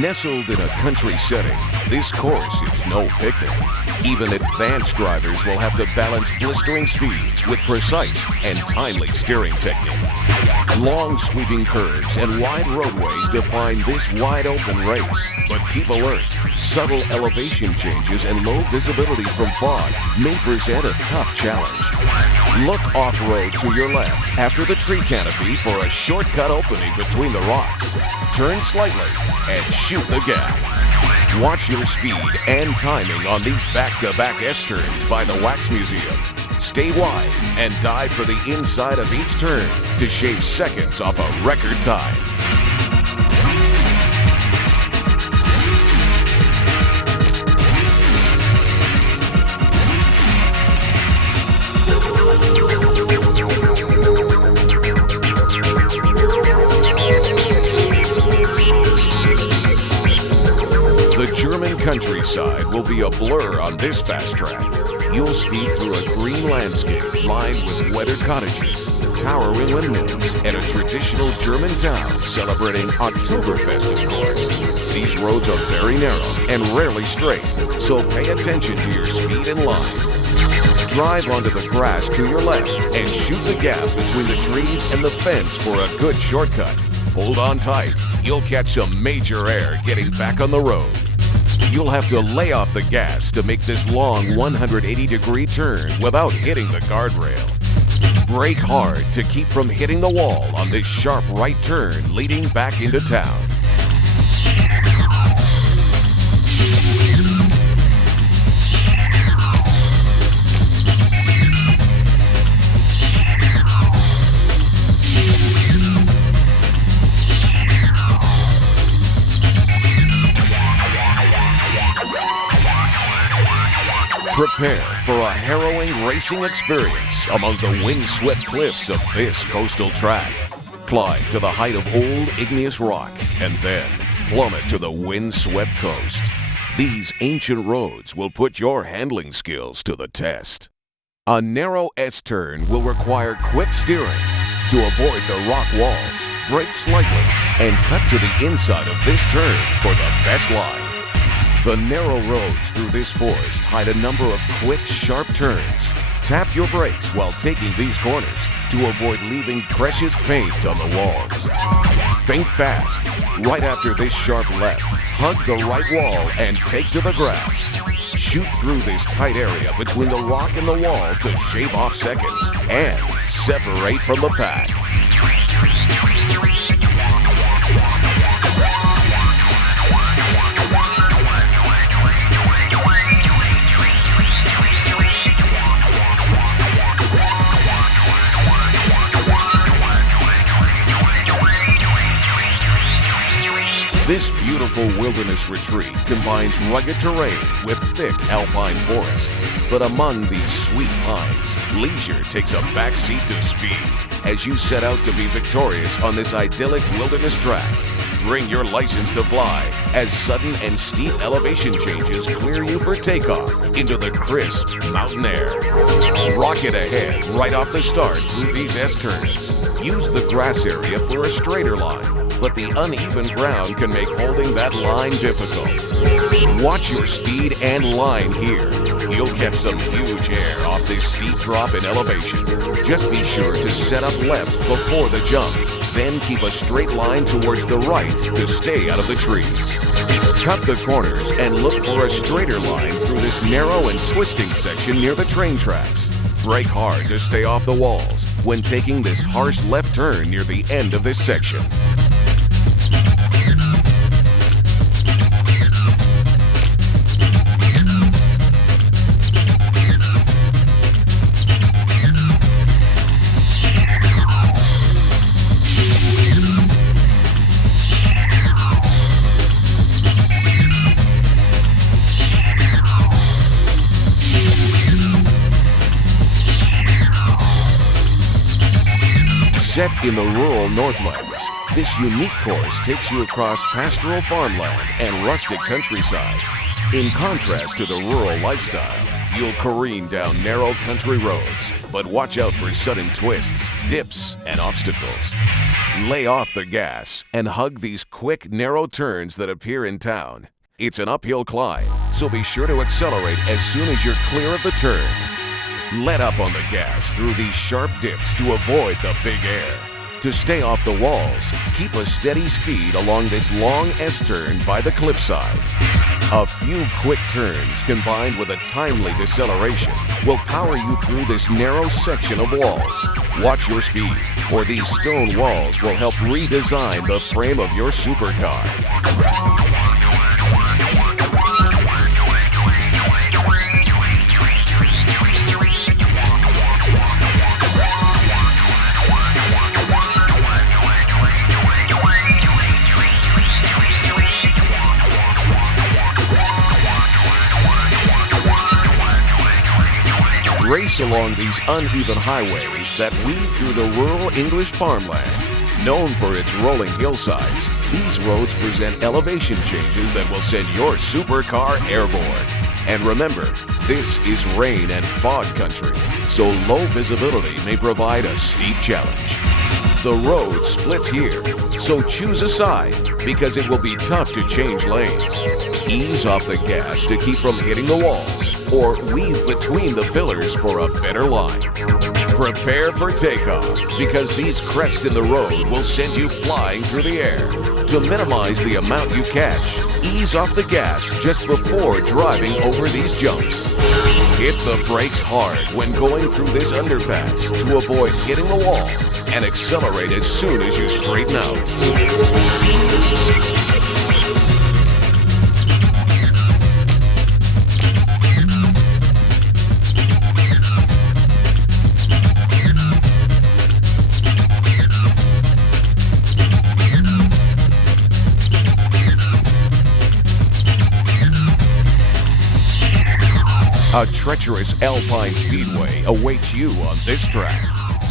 Nestled in a country setting, this course is no picnic. Even advanced drivers will have to balance blistering speeds with precise and timely steering technique. Long sweeping curves and wide roadways define this wide-open race. But keep alert. Subtle elevation changes and low visibility from fog may present a tough challenge. Look off-road to your left after the tree canopy for a shortcut opening between the rocks. Turn slightly and shoot the gap. Watch your speed and timing on these back-to-back S-turns by the Wax Museum. Stay wide and dive for the inside of each turn to shave seconds off a record time. The German countryside will be a blur on this fast track. You'll speed through a green landscape lined with weathered cottages, towering windmills, and a traditional German town celebrating Oktoberfest, of course. These roads are very narrow and rarely straight, so pay attention to your speed and line. Drive onto the grass to your left and shoot the gap between the trees and the fence for a good shortcut. Hold on tight. You'll catch some major air getting back on the road. You'll have to lay off the gas to make this long 180-degree turn without hitting the guardrail. Brake hard to keep from hitting the wall on this sharp right turn leading back into town. Prepare for a harrowing racing experience among the wind-swept cliffs of this coastal track. Climb to the height of old igneous rock and then plummet to the wind-swept coast. These ancient roads will put your handling skills to the test. A narrow S-turn will require quick steering. To avoid the rock walls, brake slightly and cut to the inside of this turn for the best line. The narrow roads through this forest hide a number of quick, sharp turns. Tap your brakes while taking these corners to avoid leaving precious paint on the walls. Think fast. Right after this sharp left, hug the right wall and take to the grass. Shoot through this tight area between the rock and the wall to shave off seconds and separate from the pack. This beautiful wilderness retreat combines rugged terrain with thick alpine forest. But among these sweet pines, leisure takes a backseat to speed as you set out to be victorious on this idyllic wilderness track. Bring your license to fly as sudden and steep elevation changes clear you for takeoff into the crisp mountain air. Rocket ahead right off the start through these S-turns. Use the grass area for a straighter line, but the uneven ground can make holding that line difficult. Watch your speed and line here. You'll catch some huge air off this steep drop in elevation. Just be sure to set up left before the jump. Then keep a straight line towards the right to stay out of the trees. Cut the corners and look for a straighter line through this narrow and twisting section near the train tracks. Brake hard to stay off the walls when taking this harsh left turn near the end of this section. Set in the rural Northlands, this unique course takes you across pastoral farmland and rustic countryside. In contrast to the rural lifestyle, you'll careen down narrow country roads, but watch out for sudden twists, dips, and obstacles. Lay off the gas and hug these quick, narrow turns that appear in town. It's an uphill climb, so be sure to accelerate as soon as you're clear of the turn. Let up on the gas through these sharp dips to avoid the big air. To stay off the walls, keep a steady speed along this long S-turn by the cliffside. A few quick turns combined with a timely deceleration will power you through this narrow section of walls. Watch your speed, or these stone walls will help redesign the frame of your supercar. Race along these uneven highways that weave through the rural English farmland. Known for its rolling hillsides, these roads present elevation changes that will send your supercar airborne. And remember, this is rain and fog country, so low visibility may provide a steep challenge. The road splits here, so choose a side because it will be tough to change lanes. Ease off the gas to keep from hitting the walls, or weave between the pillars for a better line. Prepare for takeoff because these crests in the road will send you flying through the air. To minimize the amount you catch, ease off the gas just before driving over these jumps. Hit the brakes hard when going through this underpass to avoid hitting the wall, and accelerate as soon as you straighten out. A treacherous alpine speedway awaits you on this track.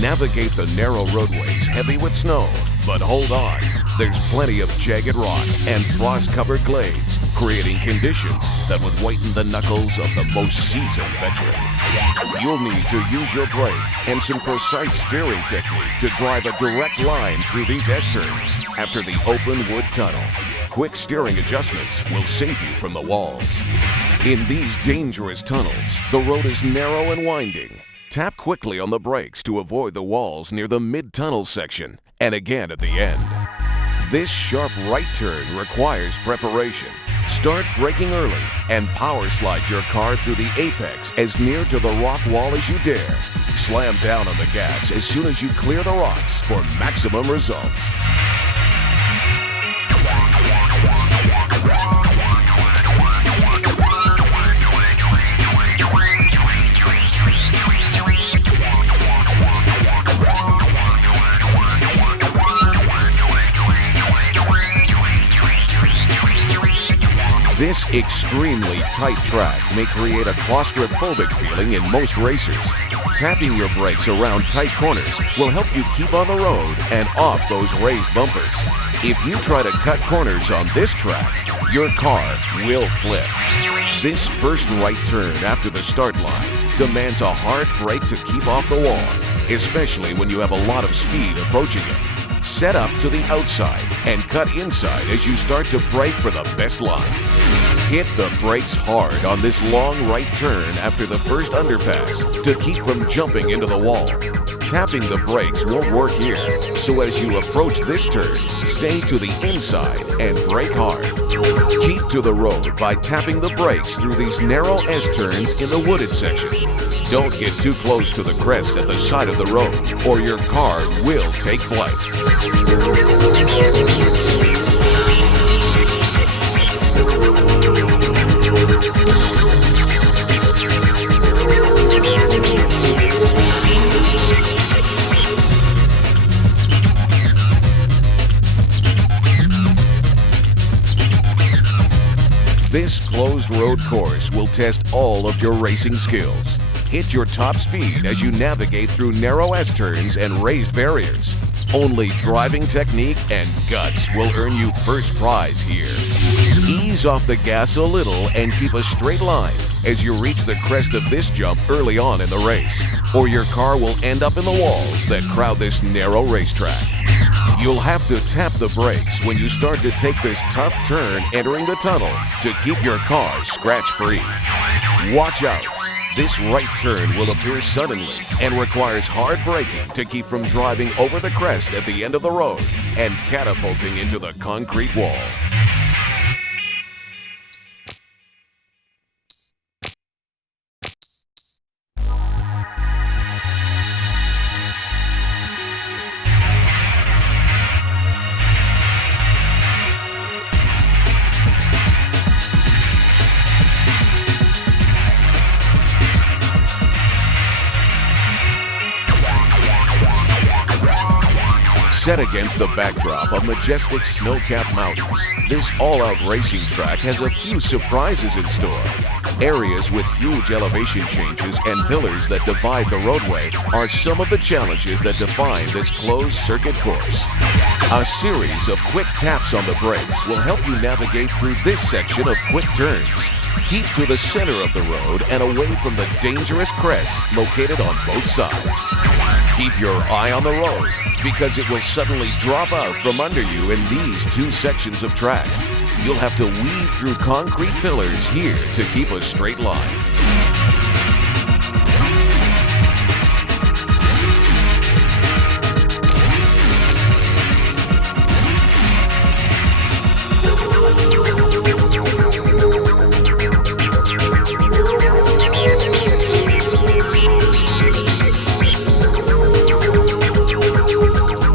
Navigate the narrow roadways heavy with snow, but hold on, there's plenty of jagged rock and frost-covered glades, creating conditions that would whiten the knuckles of the most seasoned veteran. You'll need to use your brake and some precise steering technique to drive a direct line through these S-turns after the open wood tunnel. Quick steering adjustments will save you from the walls. In these dangerous tunnels, the road is narrow and winding. Tap quickly on the brakes to avoid the walls near the mid-tunnel section, and again at the end. This sharp right turn requires preparation. Start braking early and power slide your car through the apex as near to the rock wall as you dare. Slam down on the gas as soon as you clear the rocks for maximum results. This extremely tight track may create a claustrophobic feeling in most racers. Tapping your brakes around tight corners will help you keep on the road and off those raised bumpers. If you try to cut corners on this track, your car will flip. This first right turn after the start line demands a hard brake to keep off the wall, especially when you have a lot of speed approaching it. Set up to the outside and cut inside as you start to brake for the best line. Hit the brakes hard on this long right turn after the first underpass to keep from jumping into the wall. Tapping the brakes won't work here, so as you approach this turn, stay to the inside and brake hard. Keep to the road by tapping the brakes through these narrow S-turns in the wooded section. Don't get too close to the crests at the side of the road, or your car will take flight. This closed road course will test all of your racing skills. Hit your top speed as you navigate through narrow S-turns and raised barriers. Only driving technique and guts will earn you first prize here. Ease off the gas a little and keep a straight line as you reach the crest of this jump early on in the race, or your car will end up in the walls that crowd this narrow racetrack. You'll have to tap the brakes when you start to take this tough turn entering the tunnel to keep your car scratch-free. Watch out. This right turn will appear suddenly and requires hard braking to keep from driving over the crest at the end of the road and catapulting into the concrete wall. Set against the backdrop of majestic snow-capped mountains, this all-out racing track has a few surprises in store. Areas with huge elevation changes and pillars that divide the roadway are some of the challenges that define this closed-circuit course. A series of quick taps on the brakes will help you navigate through this section of quick turns. Keep to the center of the road and away from the dangerous crests located on both sides. Keep your eye on the road because it will suddenly drop out from under you in these two sections of track. You'll have to weave through concrete pillars here to keep a straight line.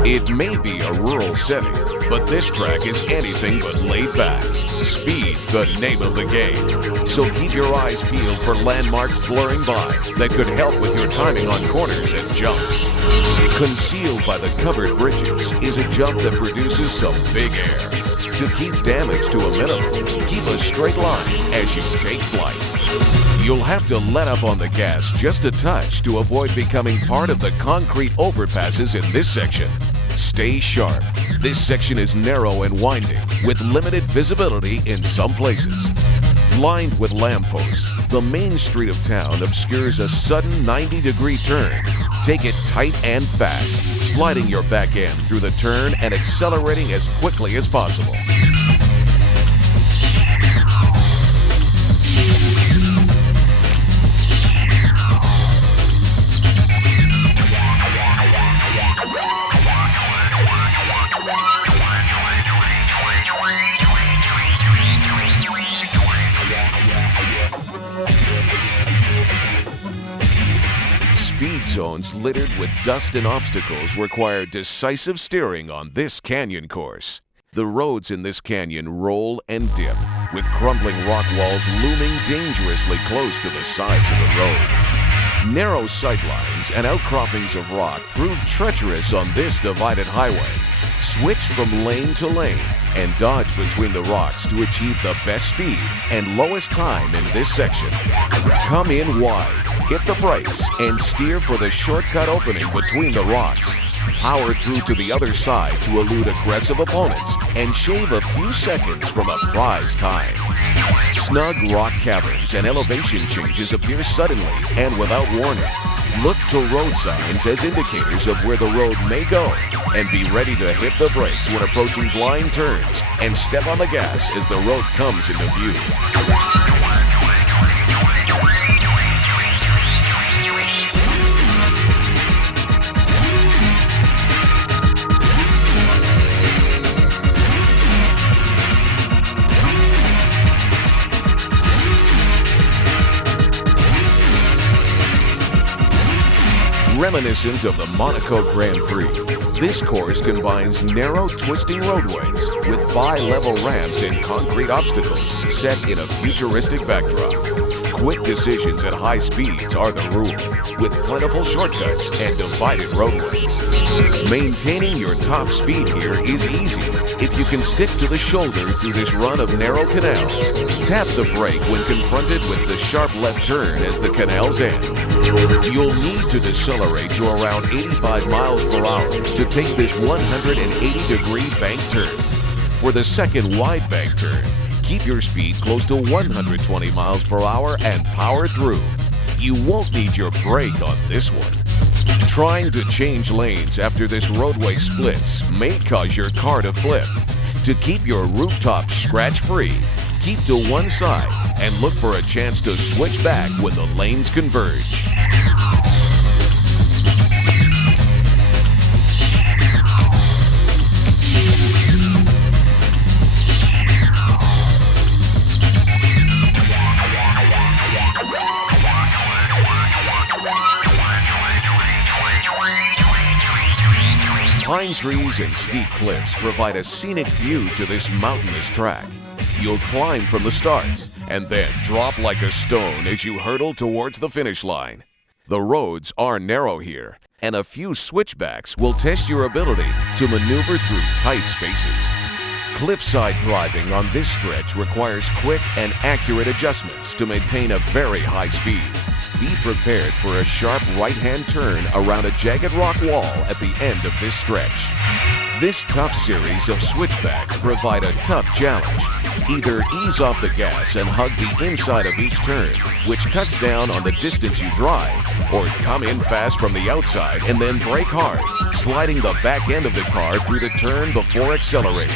It may be a rural setting, but this track is anything but laid back. Speed's the name of the game. So keep your eyes peeled for landmarks blurring by that could help with your timing on corners and jumps. Concealed by the covered bridges is a jump that produces some big air. To keep damage to a minimum, keep a straight line as you take flight. You'll have to let up on the gas just a touch to avoid becoming part of the concrete overpasses in this section. Stay sharp. This section is narrow and winding, with limited visibility in some places. Lined with lampposts, the main street of town obscures a sudden 90-degree turn. Take it tight and fast, sliding your back end through the turn and accelerating as quickly as possible. Speed zones littered with dust and obstacles require decisive steering on this canyon course. The roads in this canyon roll and dip, with crumbling rock walls looming dangerously close to the sides of the road. Narrow sightlines and outcroppings of rock prove treacherous on this divided highway. Switch from lane to lane and dodge between the rocks to achieve the best speed and lowest time in this section. Come in wide, hit the brakes, and steer for the shortcut opening between the rocks. Power through to the other side to elude aggressive opponents and shave a few seconds from a prize time. Snug rock caverns and elevation changes appear suddenly and without warning. Look to road signs as indicators of where the road may go, and be ready to hit the brakes when approaching blind turns and step on the gas as the road comes into view. Reminiscent of the Monaco Grand Prix, this course combines narrow, twisting roadways with bi-level ramps and concrete obstacles set in a futuristic backdrop. Quick decisions at high speeds are the rule, with plentiful shortcuts and divided roadways. Maintaining your top speed here is easy if you can stick to the shoulder through this run of narrow canals. Tap the brake when confronted with the sharp left turn as the canals end. You'll need to decelerate to around 85 miles per hour to take this 180-degree bank turn. For the second wide bank turn, keep your speed close to 120 miles per hour and power through. you won't need your brake on this one. Trying to change lanes after this roadway splits may cause your car to flip. To keep your rooftop scratch-free, keep to one side and look for a chance to switch back when the lanes converge. Pine trees and steep cliffs provide a scenic view to this mountainous track. You'll climb from the start and then drop like a stone as you hurtle towards the finish line. The roads are narrow here, and a few switchbacks will test your ability to maneuver through tight spaces. Cliffside driving on this stretch requires quick and accurate adjustments to maintain a very high speed. Be prepared for a sharp right-hand turn around a jagged rock wall at the end of this stretch. This tough series of switchbacks provide a tough challenge. Either ease off the gas and hug the inside of each turn, which cuts down on the distance you drive, or come in fast from the outside and then brake hard, sliding the back end of the car through the turn before accelerating.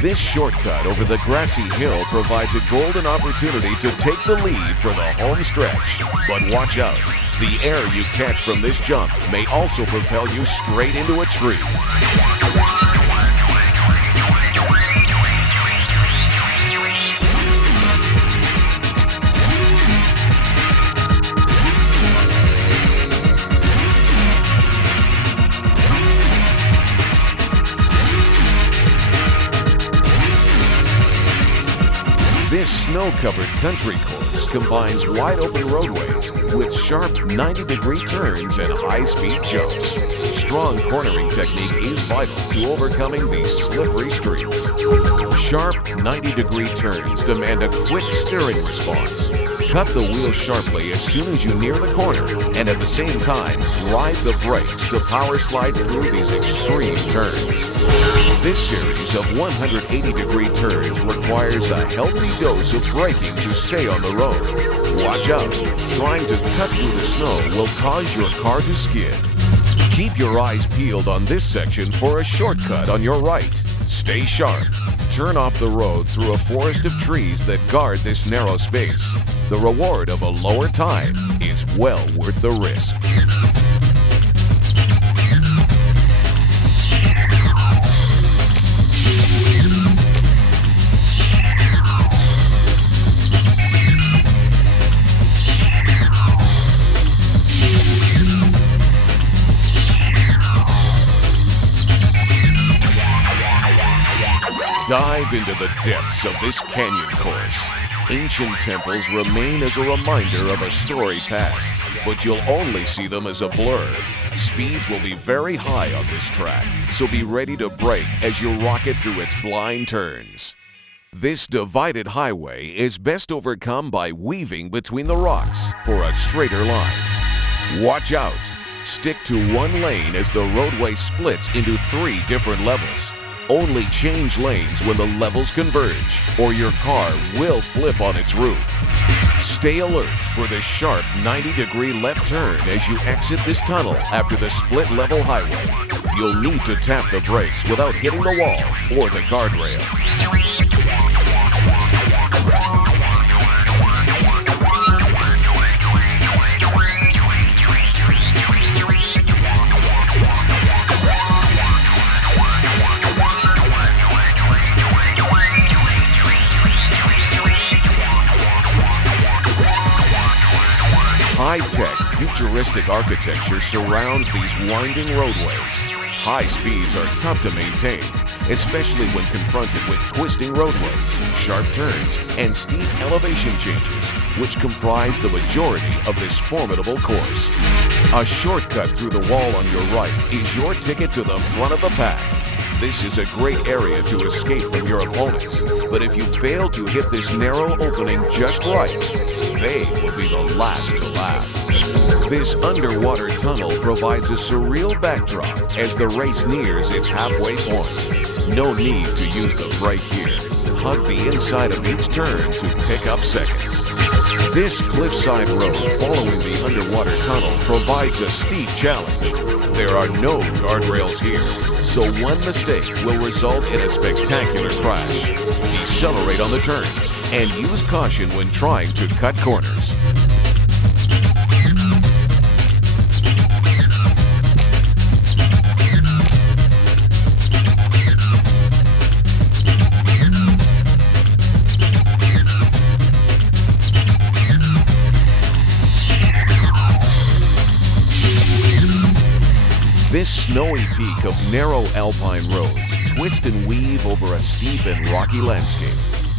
This shortcut over the grassy hill provides a golden opportunity to take the lead for the home stretch. But watch out, the air you catch from this jump may also propel you straight into a tree. This snow-covered country course combines wide-open roadways with sharp 90-degree turns and high-speed jumps. Strong cornering technique is vital to overcoming these slippery streets. Sharp 90-degree turns demand a quick steering response. Cut the wheel sharply as soon as you near the corner, and at the same time, ride the brakes to power slide through these extreme turns. This series of 180-degree turns requires a healthy dose of braking to stay on the road. Watch out, trying to cut through the snow will cause your car to skid. Keep your eyes peeled on this section for a shortcut on your right. Stay sharp. Turn off the road through a forest of trees that guard this narrow space. The reward of a lower time is well worth the risk. Dive into the depths of this canyon course. Ancient temples remain as a reminder of a storied past, but you'll only see them as a blur. Speeds will be very high on this track, so be ready to brake as you rocket through its blind turns. This divided highway is best overcome by weaving between the rocks for a straighter line. Watch out! Stick to one lane as the roadway splits into 3 different levels. Only change lanes when the levels converge, or your car will flip on its roof. Stay alert for the sharp 90-degree left turn as you exit this tunnel after the split-level highway. You'll need to tap the brakes without hitting the wall or the guardrail. High-tech, futuristic architecture surrounds these winding roadways. High speeds are tough to maintain, especially when confronted with twisting roadways, sharp turns, and steep elevation changes, which comprise the majority of this formidable course. A shortcut through the wall on your right is your ticket to the front of the pack. This is a great area to escape from your opponents, but if you fail to hit this narrow opening just right, they will be the last to laugh. This underwater tunnel provides a surreal backdrop as the race nears its halfway point. No need to use the brake here. Hug the inside of each turn to pick up seconds. This cliffside road following the underwater tunnel provides a steep challenge. There are no guardrails here, so one mistake will result in a spectacular crash. Decelerate on the turns and use caution when trying to cut corners. This snowy peak of narrow alpine roads twist and weave over a steep and rocky landscape.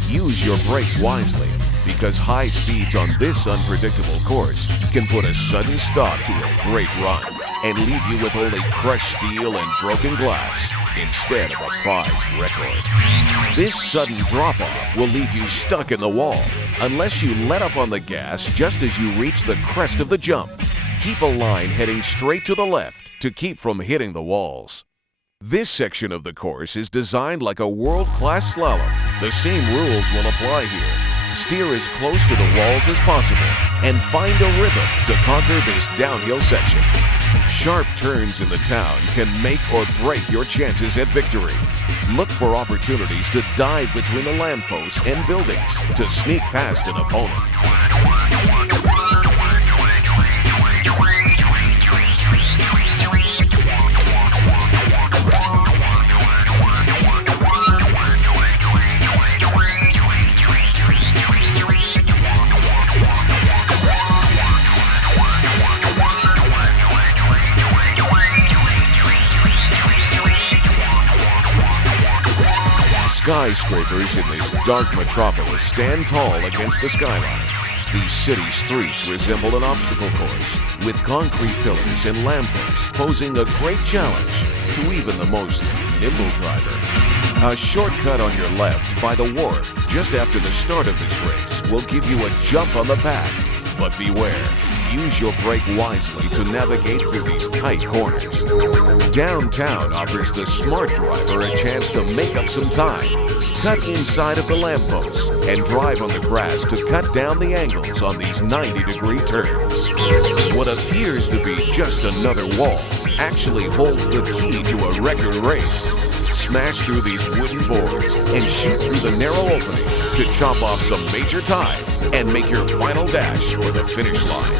Use your brakes wisely, because high speeds on this unpredictable course can put a sudden stop to a great run and leave you with only crushed steel and broken glass instead of a prized record. This sudden drop-off will leave you stuck in the wall unless you let up on the gas just as you reach the crest of the jump. Keep a line heading straight to the left to keep from hitting the walls. This section of the course is designed like a world-class slalom. The same rules will apply here. Steer as close to the walls as possible and find a rhythm to conquer this downhill section. Sharp turns in the town can make or break your chances at victory. Look for opportunities to dive between the lampposts and buildings to sneak past an opponent. Skyscrapers in this dark metropolis stand tall against the skyline. These city streets resemble an obstacle course, with concrete pillars and lampposts posing a great challenge to even the most nimble driver. A shortcut on your left by the wharf just after the start of this race will give you a jump on the path, but beware. Use your brake wisely to navigate through these tight corners. Downtown offers the smart driver a chance to make up some time. Cut inside of the lampposts and drive on the grass to cut down the angles on these 90-degree turns. What appears to be just another wall actually holds the key to a record race. Smash through these wooden boards and shoot through the narrow opening to chop off some major time and make your final dash for the finish line.